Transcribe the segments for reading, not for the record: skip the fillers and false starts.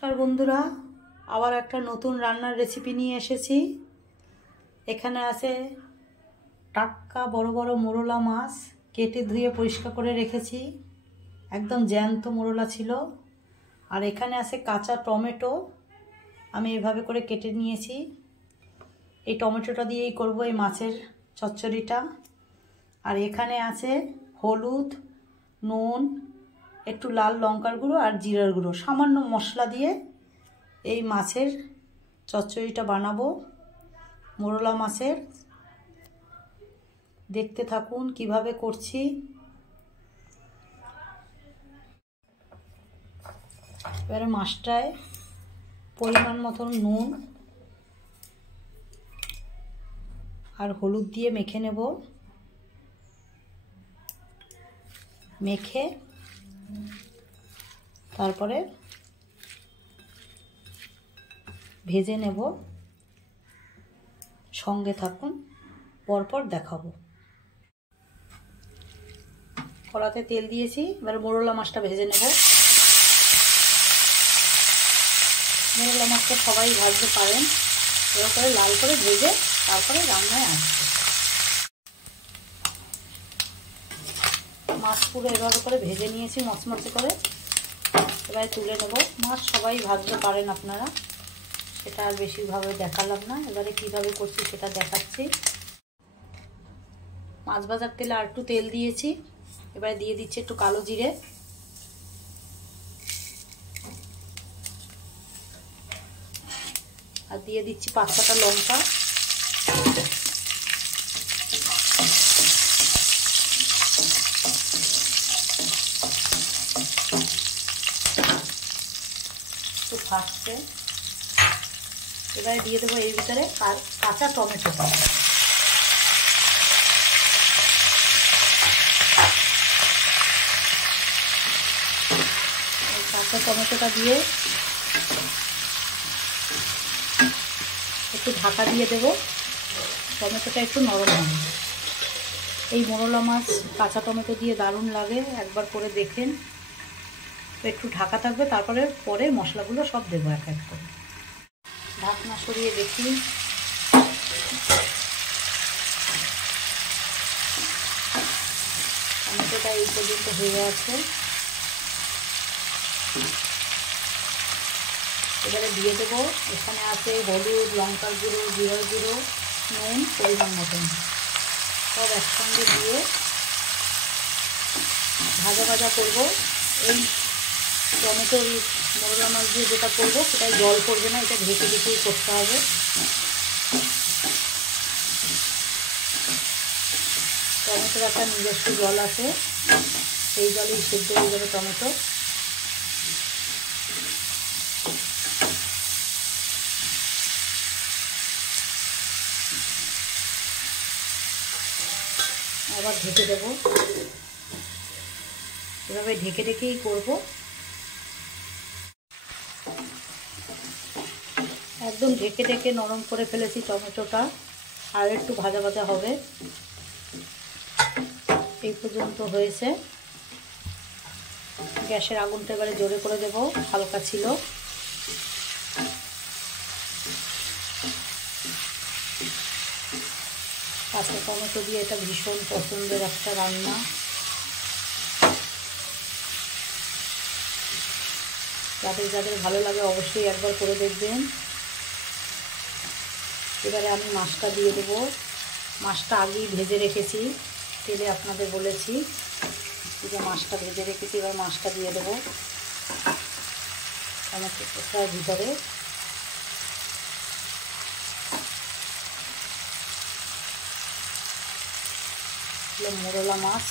নমস্কার বন্ধুরা, আবার একটা নতুন রান্নার রেসিপি নিয়ে এসেছি। এখানে আছে টাটকা বড় বড় মোরলা মাছ, কেটে ধুয়ে পরিষ্কার করে রেখেছি। একদম জ্যান্ত মোরলা ছিল। আর এখানে আছে কাঁচা টমেটো, আমি এভাবে করে কেটে নিয়েছি। এই টমেটোটা দিয়েই করব এই মাছের চচ্চড়িটা। আর এখানে আছে হলুদ, নুন, একটু লাল লঙ্কার গুঁড়ো আর জিরার গুঁড়ো, সামান্য মশলা দিয়ে এই মাছের চচ্চড়িটা বানাবো, মোরলা মাছের। দেখতে থাকুন কিভাবে করছি। এবারে মাছটায় পরিমাণ মতন নুন আর হলুদ দিয়ে মেখে নেব। মেখে তারপরে ভেজে নেব। সঙ্গে থাকুন, পরপর দেখাবো। কড়াতে তেল দিয়েছি, এবারে মোরলা মাছটা ভেজে নেব। মোরলা মাছটা সবাই ভাজতে পারেন, এবার করে লাল করে ভেজে তারপরে রান্নায় আসবে। মাছ পুরো এভাবে করে ভেজে নিয়েছি মচমচে করে। এবারে তুলে নেব। মাছ সবাই ভাজতে পারেন আপনারা, সেটা আর বেশিভাবে দেখালাম না। এবারে কিভাবে করছি সেটা দেখাচ্ছি। মাছ ভাজার তেলে আর একটু তেল দিয়েছি। এবারে দিয়ে দিচ্ছি একটু কালো জিরে, আর দিয়ে দিচ্ছি 5-6টা লঙ্কা, একটু ফাটছে। এবারে দিয়ে দেবো এর ভিতরে কাঁচা টমেটোটা। কাঁচা টমেটোটা দিয়ে একটু ঢাকা দিয়ে দেব। টমেটোটা একটু নরম হবে। এই মোরলা মাছ কাঁচা টমেটো দিয়ে দারুণ লাগে, একবার করে দেখেন। একটু ঢাকা থাকবে, তারপরে পরে মশলাগুলো সব দেবো এক এক করে। ঢাকনা সরিয়ে দেখি। টমেটোটা এই পর্যন্ত হয়ে আছে। এবারে দিয়ে দেবো, এখানে আছে হলুদ, লঙ্কার গুঁড়ো, জিরার গুঁড়ো, নুন পরিমাণ মতন, সব একসঙ্গে দিয়ে ভাজা ভাজা করবো। এই টমেটোর মোরলা মাছ দিয়ে যেটা করবো সেটাই জল পড়বে না, এটা ঢেকে ঢেকেই করতে হবে। টমেটোর একটা নিজস্ব জল আছে, সেই জলেই সেদ্ধ হয়ে যাবে টমেটো। আবার ঢেকে দেবো। এভাবে ঢেকে ঢেকেই করবো। একদম ঢেকে ঢেকে নরম করে ফেলেছি টমেটোটা, আর একটু ভাজা ভাজা হবে। এই পর্যন্ত হয়েছে। গ্যাসের আগুনটা এবারে জোরে করে দেব, হালকা ছিল। কাঁচা টমেটো দিয়ে এটা ভীষণ পছন্দের একটা রান্না। যাদের যাদের ভালো লাগে অবশ্যই একবার করে দেখবেন। এবারে আমি মাছটা দিয়ে দেবো। মাছটা আগেই ভেজে রেখেছি তেলে, আপনাদের বলেছি যে মাছটা ভেজে রেখেছি। এবার মাছটা দিয়ে দেবো টমেটোটার ভিতরে। মোরলা মাছ,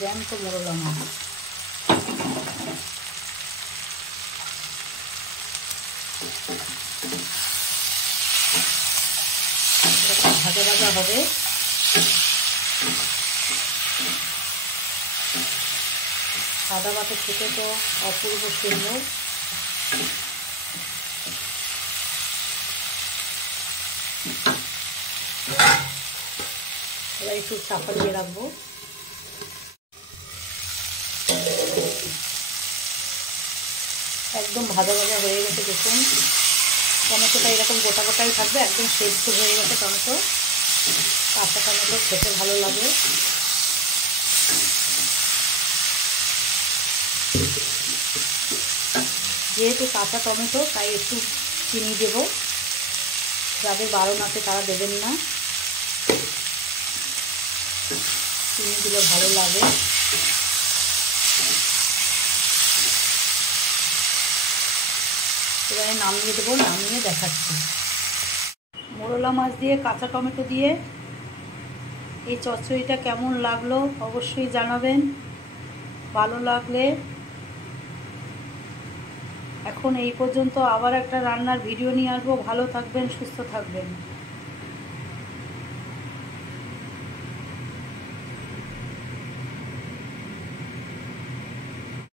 জ্যান্ত মোরলা মাছ। ভাজা ভাজা হবে। সাদা ভাতে খেতে তো অপূর্ব সুন্দর। এবার একটু চাপা দিয়ে রাখবো। একদম ভাজা ভাজা হয়ে গেছে। দেখুন টমেটোটা এরকম গোটা গোটাই থাকবে, একদম সেদ্ধ হয়ে গেছে টমেটো। কাঁচা টমেটো খেতে ভালো লাগে। যেহেতু কাঁচা টমেটো তাই একটু চিনি দেব, যাদের বারণ আছে তারা দেবেন না, চিনি দিলে ভালো লাগে। এবারে নামিয়ে দেবো, নামিয়ে দেখাচ্ছি। মোরলা মাছ দিয়ে কাঁচা টমেটো দিয়ে এই চচ্চড়িটা কেমন লাগলো অবশ্যই জানাবেন। ভালো লাগলে এখন এই পর্যন্ত, আবার একটা রান্নার ভিডিও নিয়ে আসবো। ভালো থাকবেন, সুস্থ থাকবেন।